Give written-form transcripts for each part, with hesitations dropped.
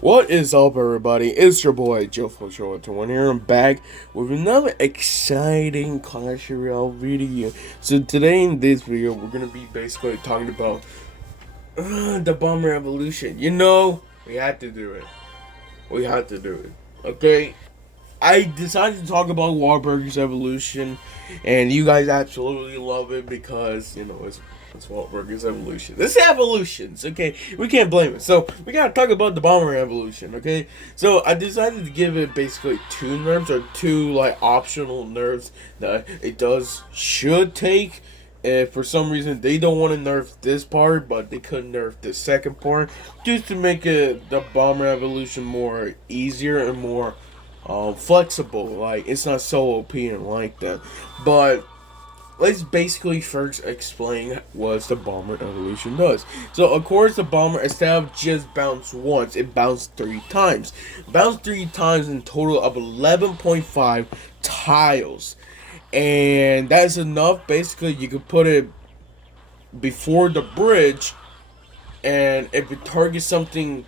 What is up, everybody? It's your boy Joe421 here. I'm back with another exciting Clash Royale video. So today in this video, we're gonna be basically talking about the Bomber Evolution. You know, we had to do it. We had to do it. Okay, I decided to talk about Wahlburgers Evolution, and you guys absolutely love it because you know it's Wahlburgers Evolution. It's evolutions, okay? We can't blame it. So we gotta talk about the Bomber Evolution, okay? So I decided to give it basically two nerfs or two like optional nerfs that it should take. And for some reason they don't want to nerf this part, but they could nerf the second part just to make it the Bomber Evolution more easier and more flexible. Like it's not so OP and like that. But let's basically first explain what the Bomber Evolution does. So of course the Bomber, instead of just bounce once, it bounced 3 times. Bounced 3 times in total of 11.5 tiles. And that's enough. Basically you could put it before the bridge, and if it targets something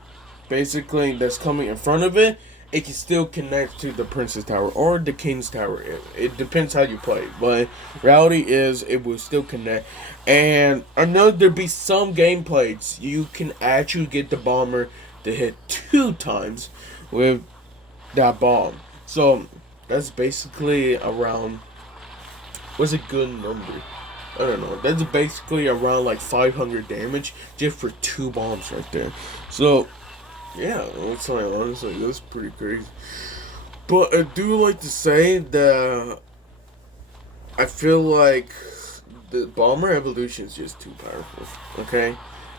basically that's coming in front of it, it can still connect to the Princess Tower or the King's Tower. It depends how you play, but reality is it will still connect. And I know there'll be some gameplays you can actually get the bomber to hit 2 times with that bomb. So that's basically around, what's a good number? I don't know. That's basically around like 500 damage just for 2 bombs right there. So yeah, it's like honestly that's pretty crazy. But I do like to say that I feel like the Bomber Evolution is just too powerful. Okay,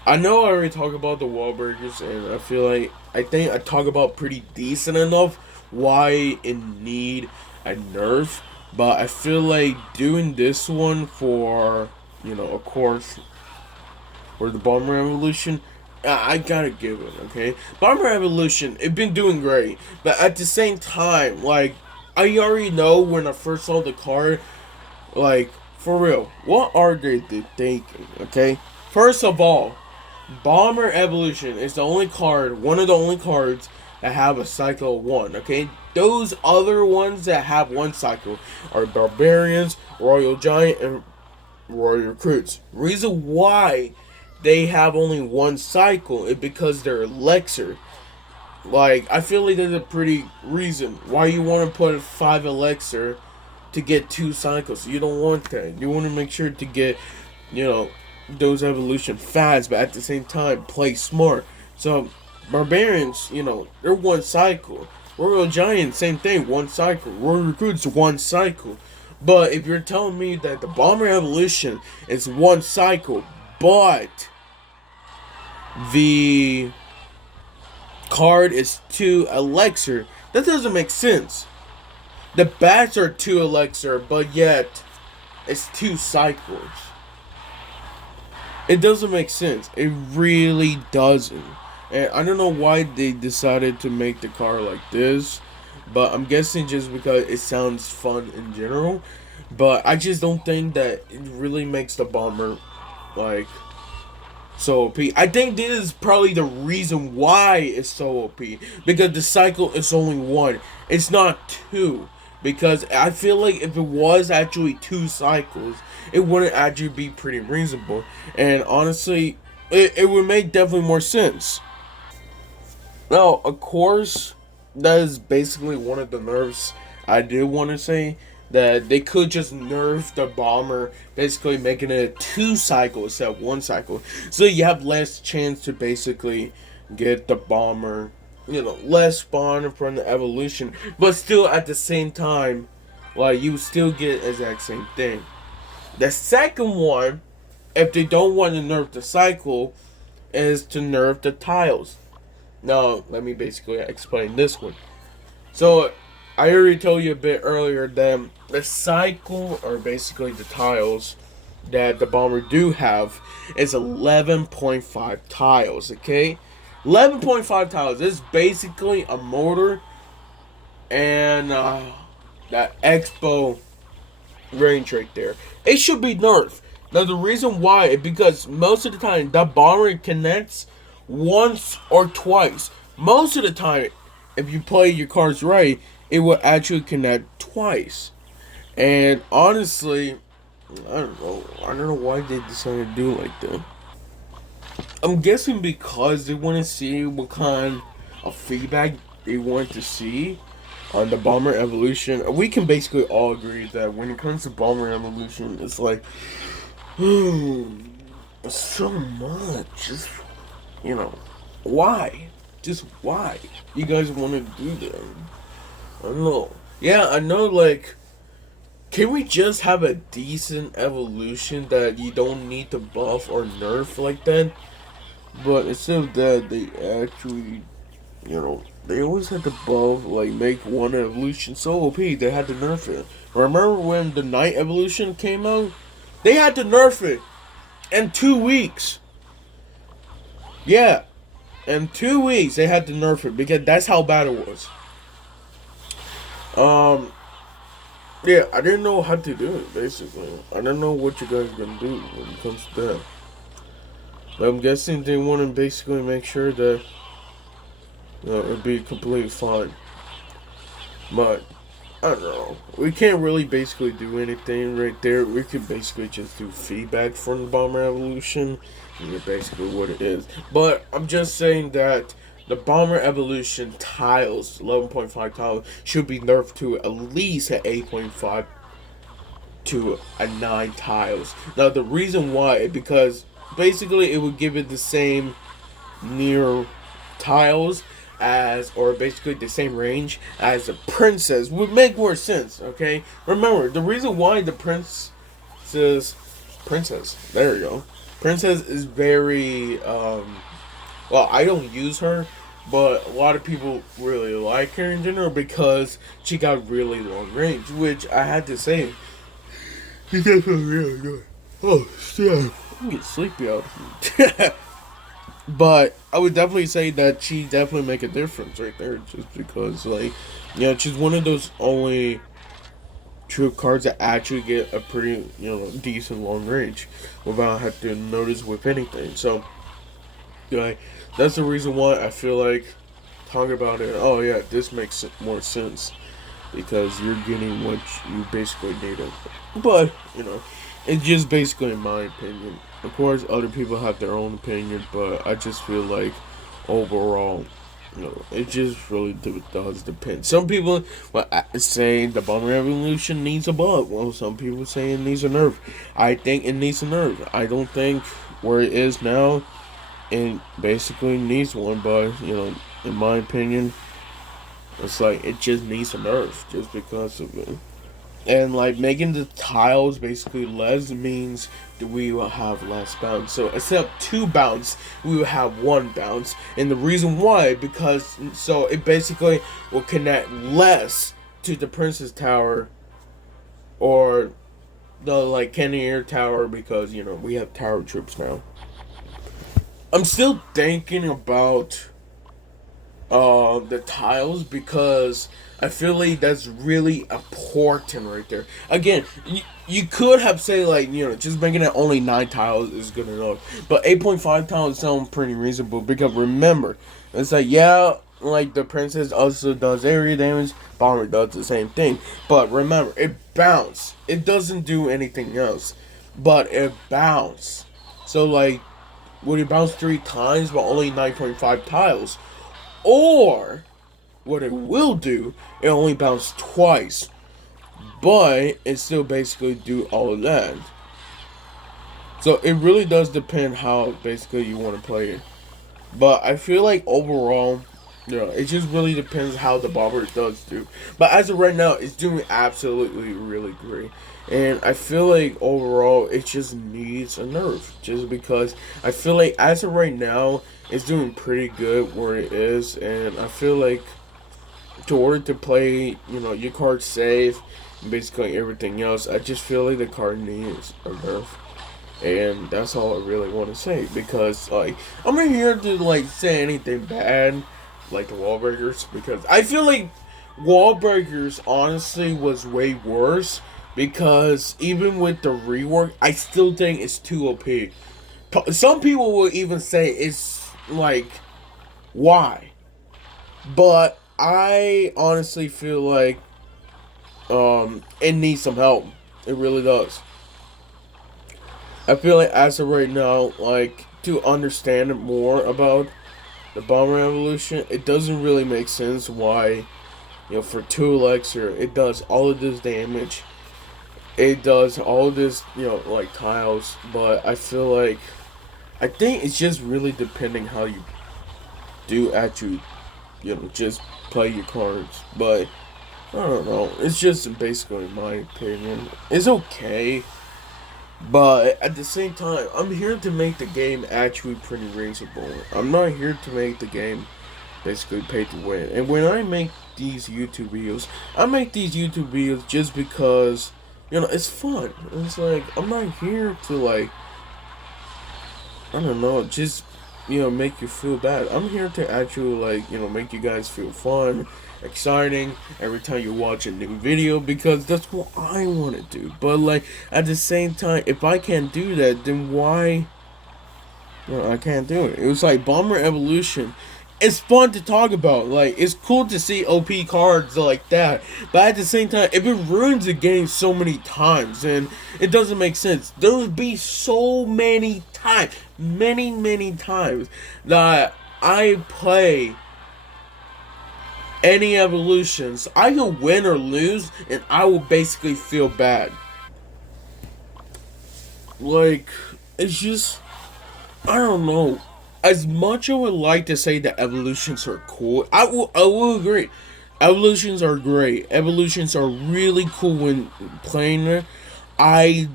I know I already talked about the Wahlburgers, and I think I talk about pretty decent enough why it need a nerf. But I feel like doing this one for, you know, of course, for the Bomber Evolution, I gotta give it, okay? Bomber Evolution, it been doing great, but at the same time, like, I already know when I first saw the card, like, for real, what are they thinking, okay? First of all, Bomber Evolution is the only card, one of the only cards that have a cycle of 1, okay? Those other ones that have 1 cycle are Barbarians, Royal Giant, and Royal Recruits. Reason why they have only 1 cycle is because they're elixir. Like, I feel like there's a pretty reason why you want to put 5 elixir to get 2 cycles. You don't want that. You want to make sure to get, you know, those evolution fast, but at the same time play smart. So Barbarians, you know, they're 1 cycle. Royal Giant, same thing, 1 cycle. Royal Recruits, 1 cycle. But if you're telling me that the Bomber Evolution is 1 cycle, but the card is 2 elixir, that doesn't make sense. The bats are 2 elixir, but yet it's 2 cycles. It doesn't make sense. It really doesn't. And I don't know why they decided to make the card like this, but I'm guessing just because it sounds fun in general. But I just don't think that it really makes the bomber like so OP. I think this is probably the reason why it's so OP, because the cycle is only 1. It's not 2. Because I feel like if it was actually 2 cycles, it wouldn't actually be pretty reasonable. And honestly, it would make definitely more sense. Now, of course, that is basically one of the nerfs I did want to say. That they could just nerf the bomber, basically making it 2 cycles instead of 1 cycle. So you have less chance to basically get the bomber, you know, less spawn from the evolution. But still at the same time, like, you still get exact same thing. The second one, if they don't want to nerf the cycle, is to nerf the tiles. Now, let me basically explain this one. So, I already told you a bit earlier that the cycle, or basically the tiles, that the bomber do have is 11.5 tiles, okay? 11.5 tiles. This is basically a motor and that expo range right there. It should be nerfed. Now, the reason why is because most of the time, the bomber connects once or twice. Most of the time, if you play your cards right, it will actually connect twice. And honestly, I don't know. I don't know why they decided to do it like that. I'm guessing because they want to see what kind of feedback they want to see on the Bomber Evolution. We can basically all agree that when it comes to Bomber Evolution, it's like, so much. Just, you know, why? Just why? You guys want to do that? I don't know. Yeah, I know, like, can we just have a decent evolution that you don't need to buff or nerf like that? But instead of that, they actually, they always had to buff, like, make one evolution so OP, they had to nerf it. Remember when the Night evolution came out? They had to nerf it in 2 weeks. Yeah, in 2 weeks they had to nerf it because that's how bad it was. Um, yeah, I didn't know how to do it, basically. I don't know what you guys are gonna do when it comes to that. But I'm guessing they want to basically make sure that it'd be completely fine. But I don't know. We can't really basically do anything right there. We could basically just do feedback from the Bomber Evolution. And that's basically what it is. But I'm just saying that the Bomber Evolution tiles, 11.5 tiles, should be nerfed to at least an 8.5 to a 9 tiles. Now the reason why, because basically it would give it the same near tiles as, or basically the same range as the princess would make more sense. Okay, remember the reason why the princess, there you go, princess is very well, I don't use her, but a lot of people really like her in general because she got really long range, which I had to say, she definitely really good. Oh shit, I'm getting sleepy out here. But I would definitely say that she definitely make a difference right there, just because, like, yeah, she's one of those only true cards that actually get a pretty, decent long range without having to notice with anything. So, like, that's the reason why I feel like talking about it. Oh yeah, this makes more sense because you're getting what you basically needed. But it's just basically my opinion. Of course, other people have their own opinion, but I just feel like overall, it just really does depend. Some people saying the Bomber Revolution needs a bug. Well, some people say it needs a nerf. I think it needs a nerf. I don't think where it is now, it basically needs one, but in my opinion, it's like it just needs a nerf just because of it. And like making the tiles basically less means that we will have less bounce. So instead of 2 bounce, we will have 1 bounce. And the reason why, because so it basically will connect less to the Princess Tower or the like Cannoneer Tower because we have tower troops now. I'm still thinking about the tiles because I feel like that's really important right there. Again, you could have said like just making it only 9 tiles is good enough, but 8.5 tiles sound pretty reasonable because remember, it's like yeah, like the princess also does area damage, bomber does the same thing, but remember it bounce. It doesn't do anything else, but it bounce. So like, would it bounce 3 times but only 9.5 tiles? Or what it will do, it only bounce twice, but it still basically do all of that. So it really does depend how basically you want to play it. But I feel like overall, it just really depends how the bomber does do. But as of right now, it's doing absolutely really great. And I feel like overall, it just needs a nerf. Just because I feel like as of right now, it's doing pretty good where it is. And I feel like to order to play, your card safe, and basically everything else, I just feel like the card needs a nerf. And that's all I really want to say because like I'm not here to like say anything bad like the wall breakers because I feel like wall breakers honestly was way worse because even with the rework I still think it's too OP. Some people will even say it's like why? But I honestly feel like it needs some help. It really does. I feel like as of right now, like to understand more about the bomber evolution, it doesn't really make sense why, for 2 elixir it does all of this damage. It does all of this, like tiles, but I think it's just really depending how you do actually, just play your cards. But I don't know. It's just basically my opinion. It's okay, but at the same time, I'm here to make the game actually pretty reasonable. I'm not here to make the game basically pay to win. And when I make these YouTube videos, I make these YouTube videos just because, it's fun. It's like, I'm not here to, like, I don't know, just, make you feel bad. I'm here to actually, like, make you guys feel fun, exciting every time you watch a new video, because that's what I want to do. But, like, at the same time, if I can't do that, then why? I can't do it. It was like Bomber Evolution. It's fun to talk about. Like, it's cool to see OP cards like that. But at the same time, if it ruins the game so many times, and it doesn't make sense. There would be so many times, many times, that I play any evolutions. I can win or lose, and I will basically feel bad. Like, it's just, I don't know. As much I would like to say that evolutions are cool, I will agree. Evolutions are great. Evolutions are really cool when playing it. I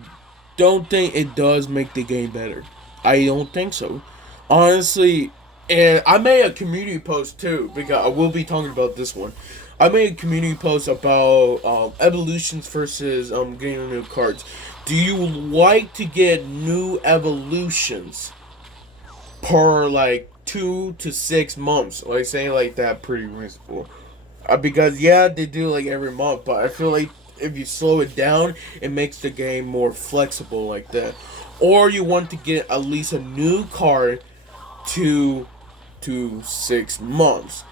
don't think it does make the game better. I don't think so. Honestly, and I made a community post too, because I will be talking about this one. I made a community post about evolutions versus getting new cards. Do you like to get new evolutions per like 2 to 6 months? Like saying like that, pretty reasonable. Because yeah, they do like every month, but I feel like if you slow it down, it makes the game more flexible like that. Or you want to get at least a new card 2 to 6 months.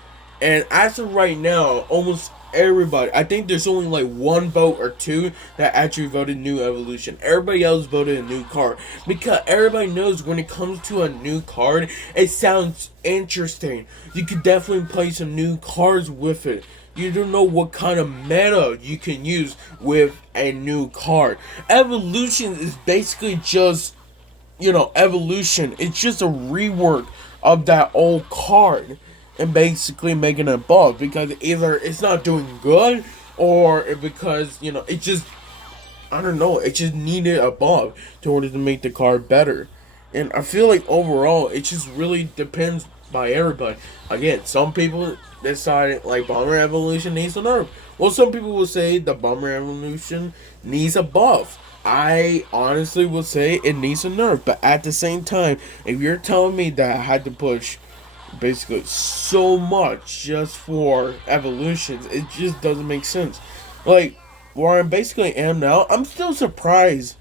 And as of right now, almost everybody, I think there's only like one vote or two that actually voted new evolution. Everybody else voted a new card, because everybody knows when it comes to a new card, it sounds interesting. You could definitely play some new cards with it. You don't know what kind of meta you can use with a new card. Evolution is basically just, evolution. It's just a rework of that old card and basically making it buff, because either it's not doing good, or because, it just, I don't know, it just needed a buff in order to make the card better. And I feel like overall, it just really depends by everybody. Again, some people decide like Bomber Evolution needs a nerf. Well, some people will say the Bomber Evolution needs a buff. I honestly would say it needs a nerf, but at the same time, if you're telling me that I had to push basically so much just for evolutions, it just doesn't make sense. Like, where I'm basically am now, I'm still surprised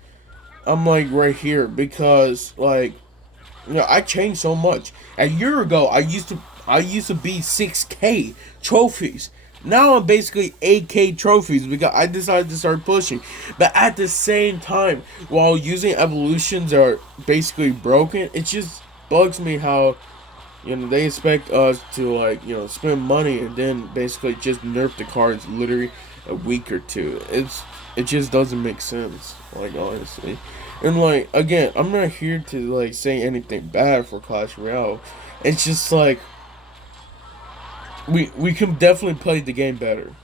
I'm like right here, because like, I changed so much. A year ago, I used to be 6K trophies. Now I'm basically 8K trophies, because I decided to start pushing. But at the same time, while using evolutions are basically broken, it just bugs me how, they expect us to like, spend money and then basically just nerf the cards literally a week or two. It just doesn't make sense, like, honestly. And like, again, I'm not here to like say anything bad for Clash Royale. It's just like, we can definitely play the game better.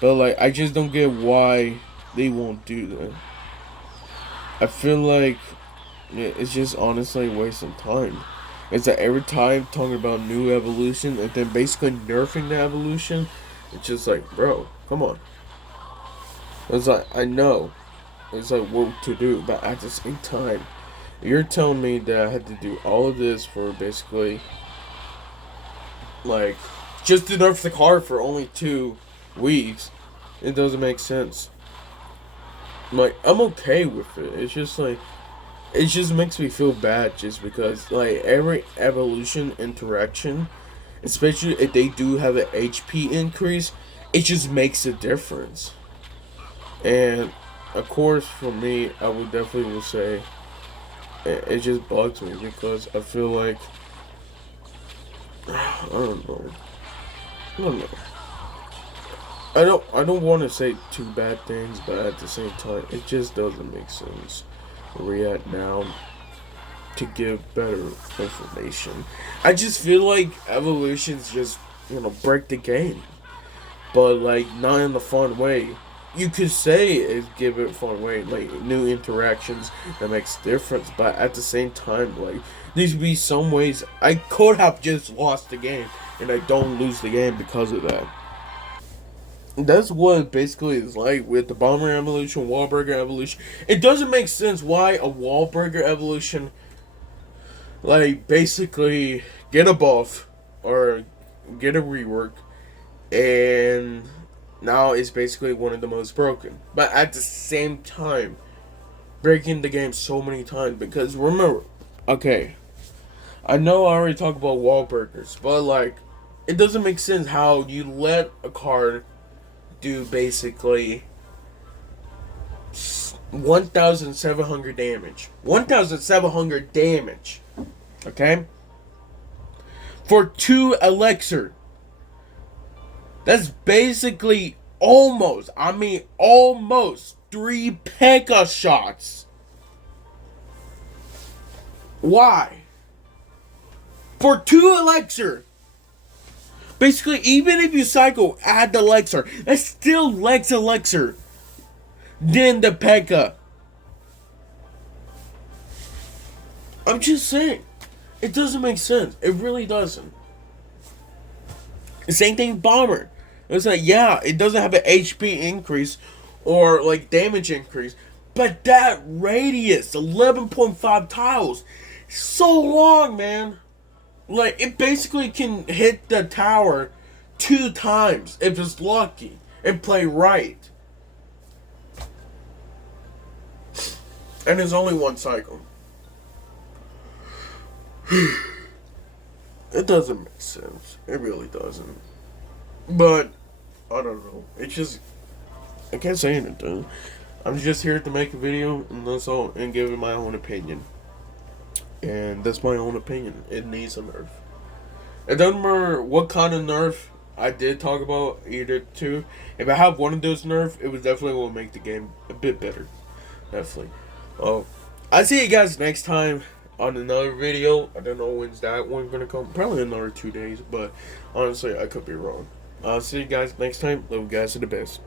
But like, I just don't get why they won't do that. I feel like it's just honestly wasting time. It's that every time talking about new evolution and then basically nerfing the evolution, it's just like, bro, come on. It's like, I know it's like what to do, but at the same time, you're telling me that I had to do all of this for basically, like, just to nerf the card for only 2 weeks. It doesn't make sense. Like, I'm okay with it. It's just like, it just makes me feel bad, just because like every evolution interaction especially if they do have an HP increase. It just makes a difference. And of course, for me, I would definitely would say it just bugs me because I feel like I don't know. I don't know. I don't want to say two bad things, but at the same time, it just doesn't make sense where we at now to give better information. I just feel like evolutions just break the game, but like not in a fun way. You could say it give it a fun way, like new interactions that makes difference, but at the same time, like there's be some ways I could have just lost the game, and I don't lose the game because of that. That's what it basically is like with the Bomber evolution, Wahlburger evolution. It doesn't make sense why a Wahlburger evolution, like, basically get a buff or get a rework, and now it's basically one of the most broken. But at the same time, breaking the game so many times because remember, okay, I know I already talked about Wahlburgers, but like, it doesn't make sense how you let a card do basically 1,700 damage. 1,700 damage. Okay? For 2 elixir. That's basically almost 3 P.E.K.K.A shots. Why? For 2 elixir. Basically, even if you cycle, add the elixir, that's still less elixir than the P.E.K.K.A. I'm just saying. It doesn't make sense. It really doesn't. Same thing Bomber. It's like, yeah, it doesn't have an HP increase or like damage increase, but that radius, 11.5 tiles, so long, man. Like, it basically can hit the tower 2 times if it's lucky and play right. And there's only 1 cycle. It doesn't make sense. It really doesn't. But, I don't know. It's just, I can't say anything. I'm just here to make a video and that's all, and give it my own opinion. And that's my own opinion. It needs a nerf. It doesn't matter what kind of nerf I did talk about either two. If I have one of those nerf, it would definitely will make the game a bit better. Definitely. Well, I'll see you guys next time on another video. I don't know when's that one gonna come. Probably another 2 days, but honestly, I could be wrong. I'll see you guys next time. Love you guys to the best.